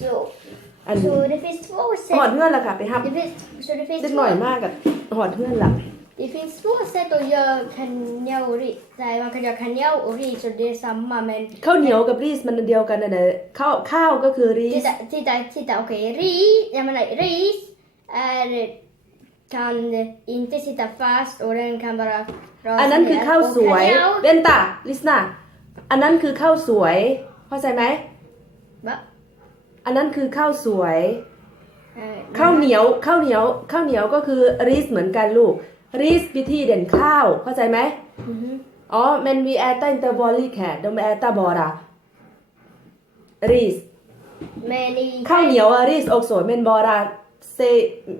Så, อัน så det finns två หอด sätt. เพื่อนล่ะค่ะ ไปห้าม Det finns, så det เล็ finns กหน่อย två, มากกับหอดเพื่อนล่ะ det finns två sätt att göra kanel och ris. Nej, man kan göra kanel och ris och det är samma men ข้าวเหนียวกับรีสมันอันเดียวกันนะเนอะข้าวข้าวก็คือรีส titta, titta, titta, okej, ris, jag menar ris är, kan inte sitta fast och den kan bara rasa อันนั้นคือ ner. ข้าว Och สวย kanel, เวนตาลิสนาอันนั้นคือข้าวสวย เข้าใจไหม va? อันนั้นคือข้าวสวย Eh, ข้าวเหนียวข้าวเหนียวข้าวเหนียวก็คือรีสเหมือนกันลูกรีสพิธีเด่นข้าวเข้าใจไหม mhm. อ๋อมันวีแอตตาอินเตอร์บอลลี่แคดดมแอตตาบอรารีส Men i ข้าวเหนียวอะรีสอกสวยเมนบอราเซ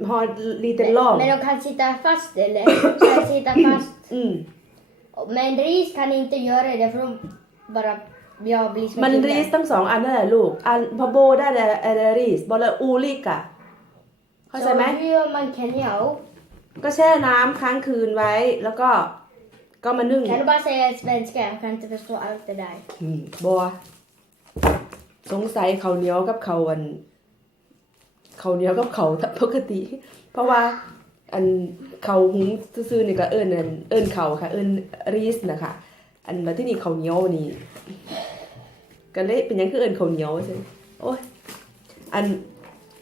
ฮอลีเตนลอง Men de kan sitta fast eller? Kan sitta fast. อืม Men ris kan inte göra det för de bara ja, blir som มัน ett รีส huvud. ทั้งสองอันนั่นแหละลูก อันพอโบได้แต่เอเดรีสบอลอูลิกอะเข้าใจ Så ไหม hur gör man kanel? ก็แช่น้ำค้างคืนไว้ แล้วก็ก็มานึ่ง Kan du bara säga svenska? Jag kan inte förstå allt det där. อืมบัวสงสัยเขาวเหนียวกับเขาวอันเขาวเหนียวกับเขาวปกติ เพราะว่า อันเขาวหุงซื่อๆนี่ก็เอิญเอินเอิญเขาค่ะ เอิญรีสนะคะอันมาที่นี่เขาวเหนียวนี่ ก็เลยเป็นหยังคือเอิญเขาวเหนียวใช่โอ้ยอัน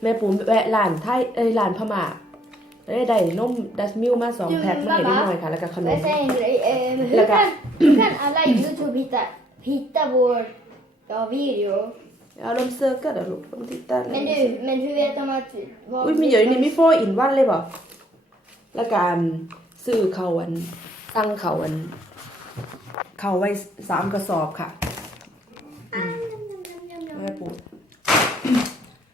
แม่ปูแวะร้านไทยเอ้ยร้านพม่าได้ได้นมดัชมิลมาสอง Du, แพ็คมาให้ได้ mamma. หน่อยค่ะ แล้วก็ขน Får ม jag säga en grej? Eh, hur, Lägga. kan, hur kan alla i Youtube hitta, hitta vår ja, video? เอาลมเซอร์ก็เดี๋ยวลูกลมติดตั้ง Men du, men hur vet de att... Vad อุ้ยมีเยอะนี่มีโฟอินวันเลยบ่แล้วการซื้อเขาอันตั้งเขาอัน เขาไว้สามกระสอบค่ะ แม่ปู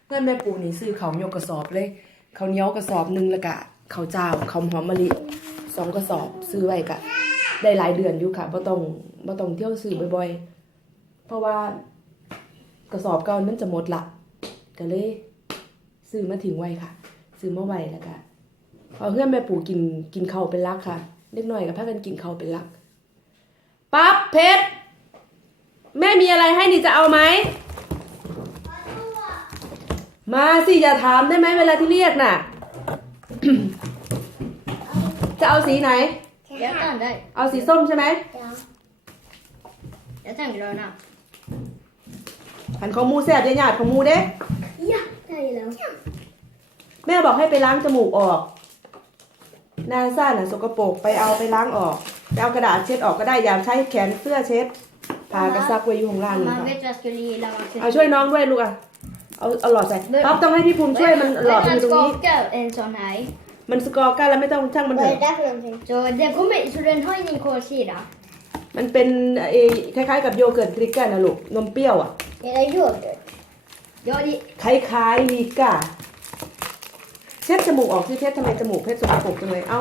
เพื่อนแม่ปูนี่ซื้อเขาวยกกระสอบเลยเขาเนียวกระสอบหนึ่งล้วก็เขาเจ้าเขาหอมมะลิสองกระสอบซื้อไว้กะได้หลายเดือนอยู่ค่ะบ่ต้องบ่ต้องเที่ยวซื้อบ่อยๆ เพราะว่ากระสอบเก่ามันจะหมดละก็เลยซื้อมาถึงไว้ค่ะ ซื้อมาไว้แล้วก็พอเพื่อนแม่ปู่กินกินเขาเป็นลักค่ะเล็กน้อยกับพากันกินเขาเป็นลักปั๊บเพชรแม่มีอะไรให้นี่จะเอาไหม มาสิอย่าถามได้ไหมเวลาที่เรียกน่ะ จะเอาสีไหน Jag tar den där. เอาสีส้มใช่ไหม Jag tar den gröna. หันของมูแซ่บยาหยาดของมูเด้ Ja, det här gillar jag. แม่บอกให้ไปล้างจมูกออกหน้าซ่าน่ะสกปรกไปเอาไปล้างออกไปเอากระดาษเช็ดออกก็ได้อย่าใช้แขนเสื้อเช็ดพากระซักไว้อยู่ข้างล่างนี่ Man ค่ะ vet vad jag skulle gilla. Man เอาช่วยน้องด้วยลูกอะ เอาเอาหลอดใส่ป๊อปต้องให้พี่ภูมิช่วยมันหลอดมันอยู่ตรงนี้ skaka en sån här. มันสกอร์กันแล้วไม่ต้องช่างมันเถอะ där för någonting? Så den kommer, så den har ingen kolsyra? มันเป็นเอคล้ายๆกับโยเกิร์ตกริกกันนะลูกนมเปรี้ยวอะ Är det yoghurt? Ja, det, คล้ายๆลีก้าเช็ดจมูกออกสิเพชรทำไมจมูกเพชรสกปรกจังเลยเอา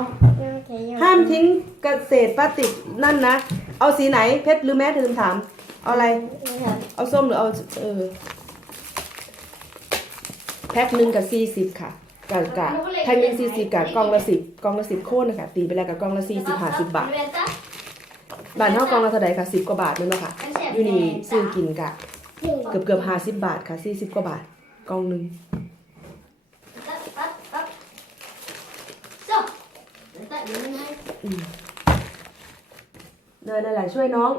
okej. ห้ามทิ้งกระเศษพลาสติกนั่นนะ เอาสีไหนเพชรหรือแม่ลืมถาม เอาอะไรเอาส้มหรือเอาเออ แพ็คหนึ่งกับสี่สิบค่ะกับกะแพ็คหนึ่งสี่สิบกับกล่องละสิบกล่องละสิบโค่นนะคะตีไปแล้วกับกล่องละสี่สิบห้าสิบบาท Vänta. บาทเท่ากล่องละเท่าไหร่ค่ะสิบกว่าบาทนั่นแหละค่ะอยู่นี่ซื้อกินกะเกือบเกือบห้าสิบบาทค่ะสี่สิบกว่าบาทกล่องหนึ่ง Vänta, upp, upp. Så. Vänta, den här. เดินนั่นแหละช่วยน้อง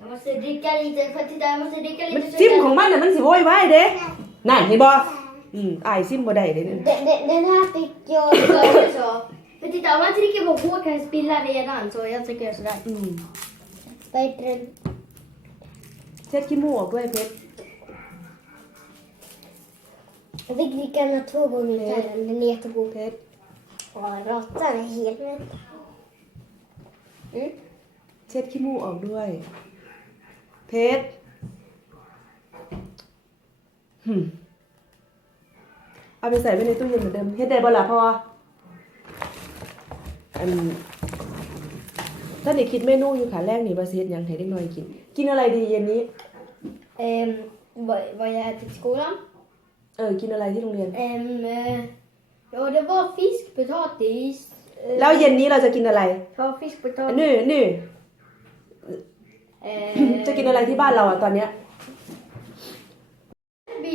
Jag måste dricka lite, för titta jag måste dricka มัน lite. så ซิม jag ของ kan- มันน่ะมันสิโวยวายเด้ นั่นเห็นบ่อืมอายซิมบ่ได้เด้นี่ Den, den, den här fick jag så, så. För titta, om man trycker på H kan jag spilla redan, så jag tycker jag sådär. อืม Vad heter den? เช็ดขี้มูกออกด้วยเพชร Jag fick dricka den här två gånger i kvällen, den är jättegod. เพชร Ja, råttan är helt mätt. Mm. เช็ดขี้มูกออกด้วย เพชรหึม เอาไปใส่ไว้ในตู้เย็นเหมือนเดิมเฮ็ดได้บ่ล่ะพ่ออันท่านนี่คิดเมนูอยู่ค่ะแรกนี่ว่าสิเฮ็ดหยังให้เด็กน้อยกิน กินอะไรดีเย็นนี้ Ehm, vad, vad jag ätit i skolan? เออ กินอะไรที่โรงเรียน Ehm, eh, ja, det var fisk, potatis. eh, แล้วเย็นนี้เราจะกินอะไร Det var fisk, potatis. นี่นี่ Eh, จะกินอะไรที่บ้านเราอะตอนเนี้ย Vi-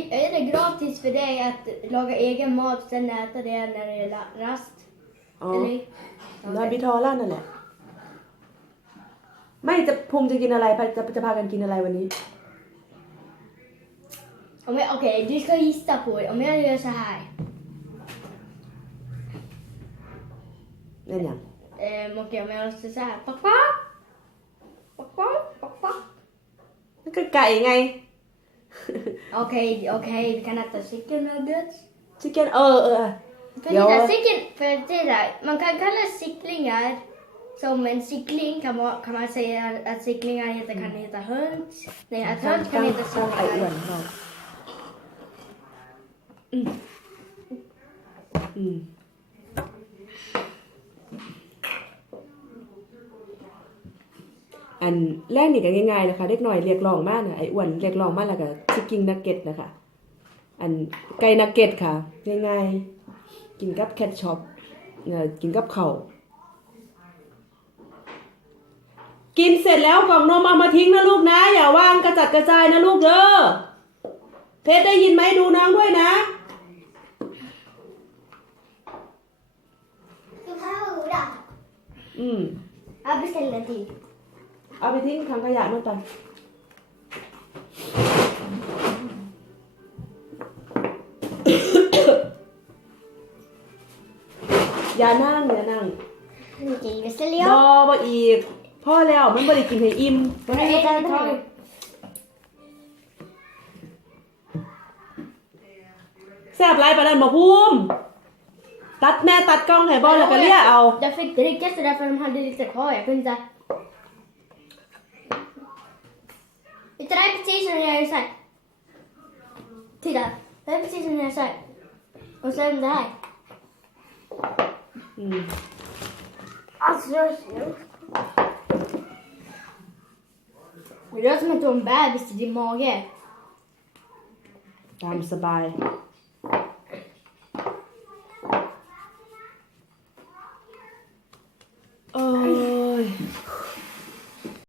är det gratis för dig att laga egen mat och sen äta det när det är la- rast? อ๋อ Eller? นาบิทอล่านั่นแหละ ไม่จะภูมิจะกินอะไรจะจะพากันกินอะไรวันนี้ Om jag, okej, du ska gissa på det. Om jag gör så här. นั่นอย่าง Um, okej, om jag gör så här. Pack, pack. Pack, pack, pack, pack. นั่นก็ไก่ไง Okej, okej, vi kan äta chicken nuggets. ชิคเก้นเออเออ För Ja. det där, cykeln, för det där, man kan kalla cyklingar som en cykling kan, vara, kan man säga att cyklingar heter, kan heta höns. Nej, att ตั้ง höns kan ตั้ง heta ตั้งไอ้อ้วน cyklingar. เร อืมอืมอันแรกนี่ก็ง่ายๆนะคะเล็กหน่อยเรียกร้องมากนะไอ้อ้วนเรียกร้องมากแล้วก็ชิคกิ้งนักเก็ตนะคะ อันไก่นักเก็ตค่ะ ง่ายๆ กินกับแคทช็อปเอ่อกินกับข้าวกินเสร็จแล้วกล่องนมเอามาทิ้งนะลูกนะ อย่าวางกระจัดกระจายนะลูกเด้อเพชรได้ยินไหมดูน้องด้วยนะ Du kan höra. อืม Jag beställde en till. เอาไปทิ้งถังขยะนู่นไปอย่านั่งอย่านั่ง Okej, beställer บ jag. อบออีกพ่อแล้วมันบ่ได้กินให้อิ่ม Bara en i taget. แซ่บไรปานนั้นบ่ภูมิตัดแม่ตัดกล้องให้บ่แล้วก็เลียเอา Jag fick dricka så därför de hade lite kvar. Jag kunde inte... Vet du, det är precis som jag gör så här. Titta, det här är precis som jag gör så här. Och sen det här. Mm. Alltså, jag Det är som att du har en bebis i din mage. Bamsebaj.